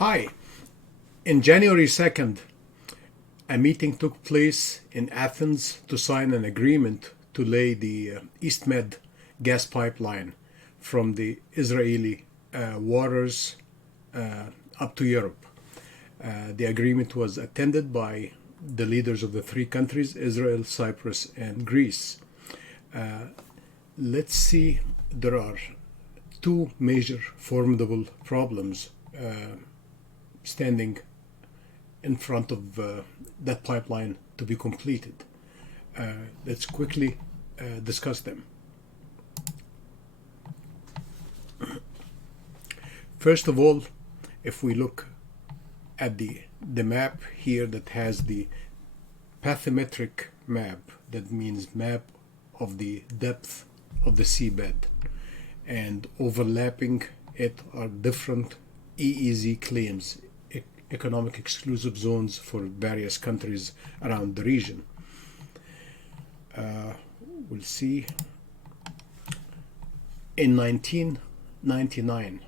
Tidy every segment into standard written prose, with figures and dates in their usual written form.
Hi. In January 2nd, a meeting took place in Athens to sign an agreement to lay the EastMed gas pipeline from the Israeli waters up to Europe. The agreement was attended by the leaders of the three countries, Israel, Cyprus, and Greece. Let's see, there are two major formidable problems standing in front of that pipeline to be completed. Let's quickly discuss them. First of all, if we look at the map here that has the bathymetric map, that means map of the depth of the seabed, and overlapping it are different EEZ claims, economic exclusive zones for various countries around the region. We'll see. In 1999,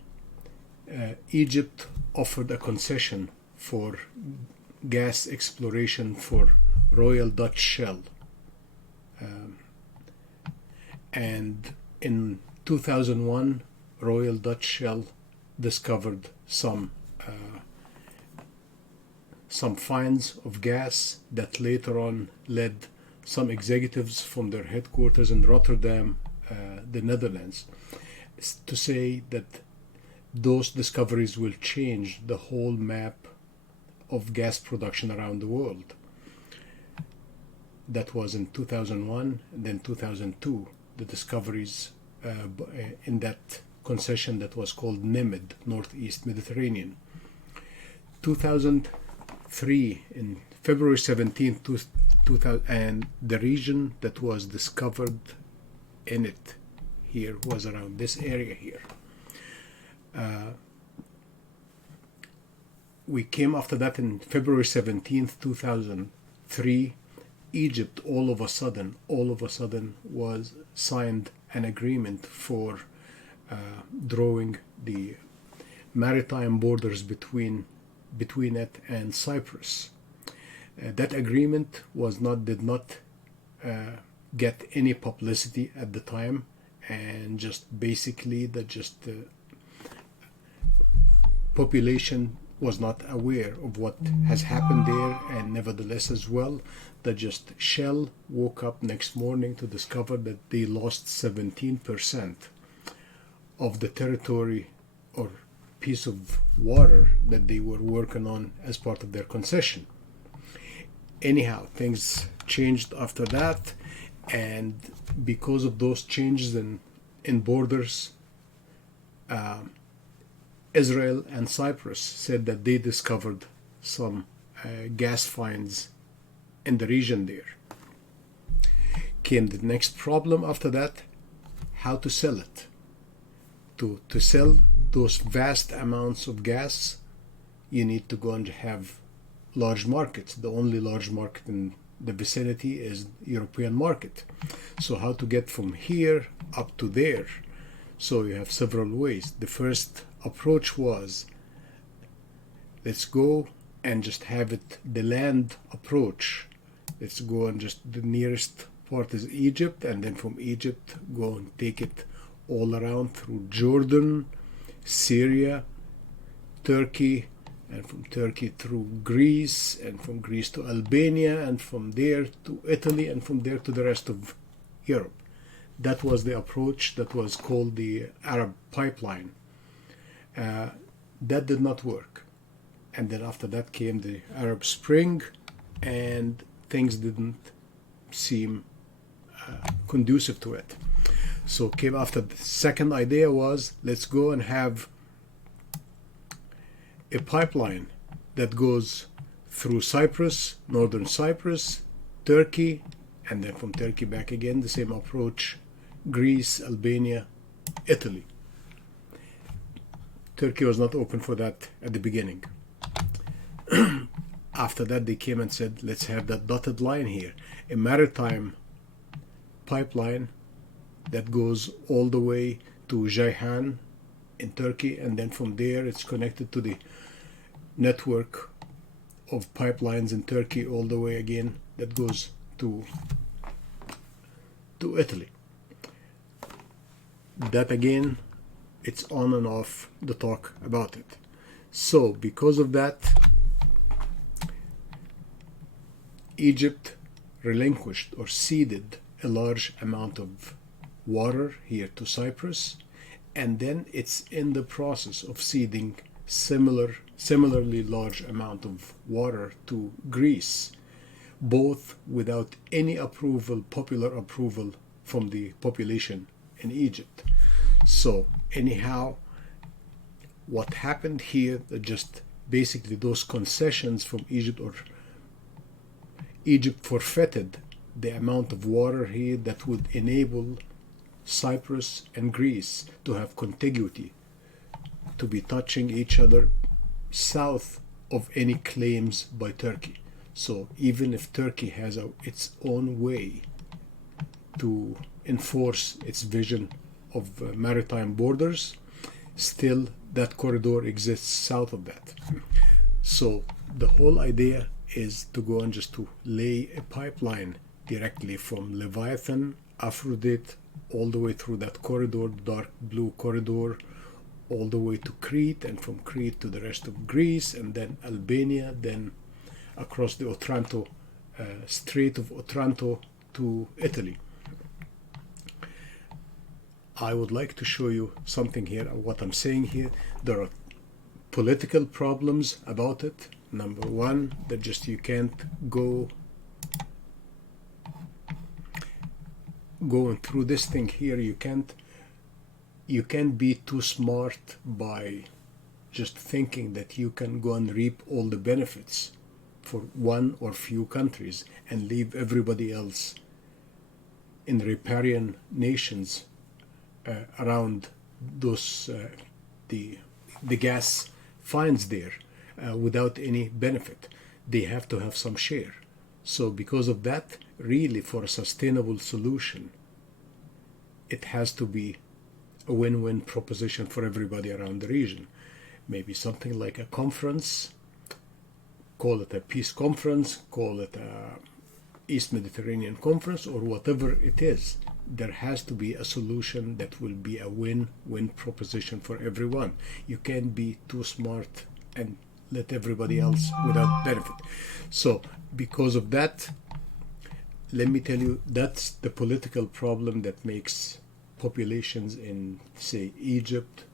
Egypt offered a concession for gas exploration for Royal Dutch Shell. And in 2001, Royal Dutch Shell discovered some finds of gas that later on led some executives from their headquarters in Rotterdam, the Netherlands, to say that those discoveries will change the whole map of gas production around the world. That was in 2001, and then 2002, the discoveries in that concession that was called NEMED, Northeast Mediterranean. 2003, in February 17th, 2000, and the region that was discovered in it here was around this area here. We came after that in February 17th, 2003. Egypt all of a sudden was signed an agreement for drawing the maritime borders between it and Cyprus. That agreement did not get any publicity at the time, and just basically population was not aware of what has happened there, and nevertheless as well, that just Shell woke up next morning to discover that they lost 17% of the territory or piece of water that they were working on as part of their concession. Anyhow, things changed after that, and because of those changes in borders, Israel and Cyprus said that they discovered some gas finds in the region there. Came the next problem after that, how to sell it. To sell those vast amounts of gas, you need to go and have large markets. The only large market in the vicinity is the European market. So how to get from here up to there? So you have several ways. The first approach was, let's go and just have it the land approach. Let's go and just the nearest part is Egypt, and then from Egypt go and take it all around through Jordan, Syria, Turkey, and from Turkey through Greece, and from Greece to Albania, and from there to Italy, and from there to the rest of Europe. That was the approach that was called the Arab Pipeline. That did not work. And then after that came the Arab Spring, and things didn't seem conducive to it. So came after the second idea was, let's go and have a pipeline that goes through Cyprus, northern Cyprus, Turkey, and then from Turkey back again, the same approach, Greece, Albania, Italy. Turkey was not open for that at the beginning. After that, they came and said, let's have that dotted line here, a maritime pipeline that goes all the way to Ceyhan in Turkey, and then from there it's connected to the network of pipelines in Turkey all the way again that goes to Italy. That again, it's on and off the talk about it. So because of that, Egypt relinquished or ceded a large amount of water here to Cyprus, and then it's in the process of ceding similarly large amount of water to Greece, both without any approval, popular approval from the population in Egypt. So anyhow, what happened here, just basically those concessions from Egypt, or Egypt forfeited the amount of water here that would enable Cyprus and Greece to have contiguity, to be touching each other south of any claims by Turkey. So even if Turkey has its own way to enforce its vision of maritime borders, still that corridor exists south of that. So the whole idea is to go and just to lay a pipeline directly from Leviathan, Aphrodite, all the way through that corridor, dark blue corridor, all the way to Crete, and from Crete to the rest of Greece, and then Albania, then across the Otranto, Strait of Otranto to Italy. I would like to show you something here, what I'm saying here. There are political problems about it. Number one, that just you can't going through this thing here, you can't be too smart by just thinking that you can go and reap all the benefits for one or few countries and leave everybody else in riparian nations around those the gas finds there without any benefit. They have to have some share. So because of that, really for a sustainable solution, it has to be a win-win proposition for everybody around the region. Maybe something like a conference, call it a peace conference, call it a East Mediterranean conference, or whatever it is. There has to be a solution that will be a win-win proposition for everyone. You can't be too smart and let everybody else without benefit. So because of that, let me tell you, that's the political problem that makes populations in, say, Egypt,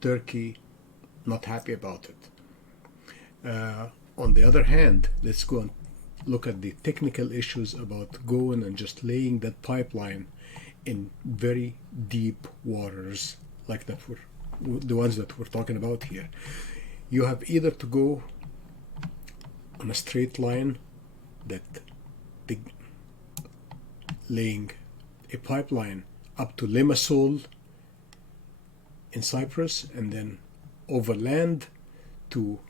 Turkey, not happy about it. On the other hand, let's go and look at the technical issues about going and just laying that pipeline in very deep waters like that, the ones that we're talking about here. You have either to go on a straight line, that laying a pipeline up to Limassol in Cyprus, and then overland to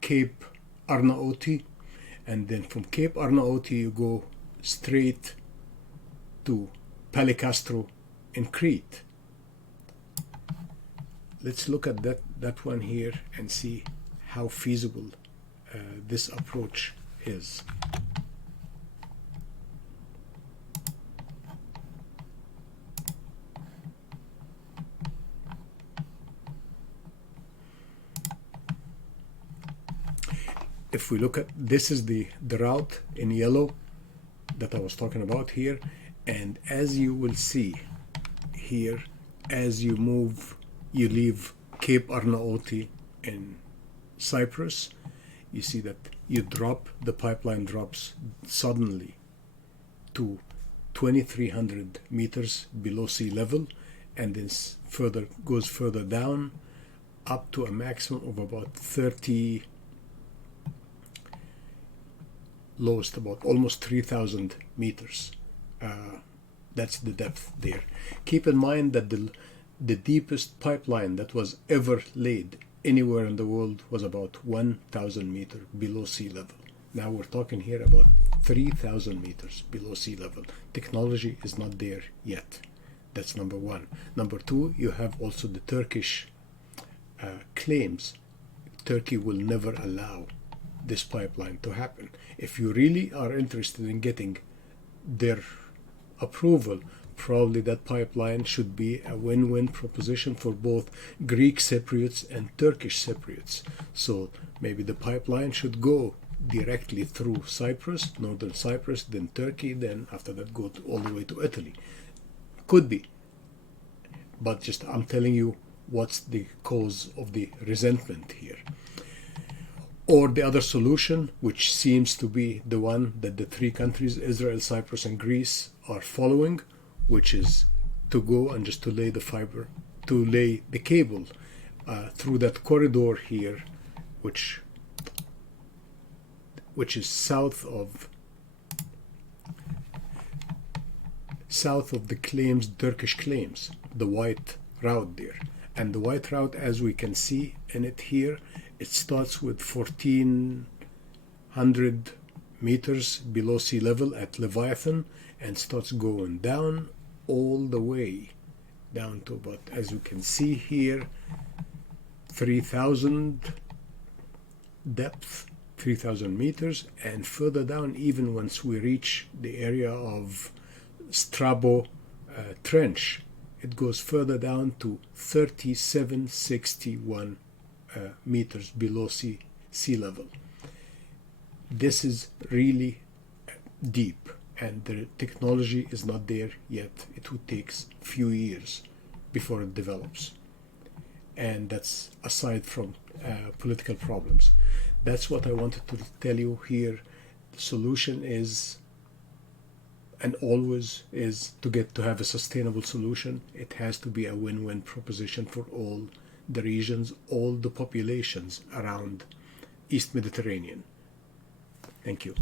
Cape Arnaouti, and then from Cape Arnaouti you go straight to Palikastro in Crete. Let's look at that one here and see how feasible this approach is. If we look at, this is the route in yellow that I was talking about here, and as you will see here, as you move, you leave Cape Arnaouti in Cyprus, you see that the pipeline drops suddenly to 2,300 meters below sea level, and then goes further down up to a maximum of about 30, lowest about almost 3,000 meters. That's the depth there. Keep in mind that the deepest pipeline that was ever laid anywhere in the world was about 1,000 meters below sea level. Now we're talking here about 3,000 meters below sea level. Technology is not there yet. That's number one. Number two, you have also the Turkish claims. Turkey will never allow this pipeline to happen. If you really are interested in getting their approval, probably that pipeline should be a win-win proposition for both Greek Cypriots and Turkish Cypriots. So maybe the pipeline should go directly through Cyprus, northern Cyprus, then Turkey, then after that go all the way to Italy. Could be. But just I'm telling you what's the cause of the resentment here. Or the other solution, which seems to be the one that the three countries, Israel, Cyprus, and Greece, are following, which is to go and just to lay the fiber, to lay the cable through that corridor here, which is south of the claims, Turkish claims, the white route there. And the white route, as we can see in it here, it starts with 1,400 meters below sea level at Leviathan and starts going down all the way down to about, as you can see here, 3,000 depth, 3,000 meters, and further down, even once we reach the area of Strabo Trench, it goes further down to 3,761 meters below sea level. This is really deep, and the technology is not there yet. It would take a few years before it develops, and that's aside from political problems. That's what I wanted to tell you here. The solution is, and always is, to have a sustainable solution. It has to be a win-win proposition for all the regions, all the populations around East Mediterranean. Thank you.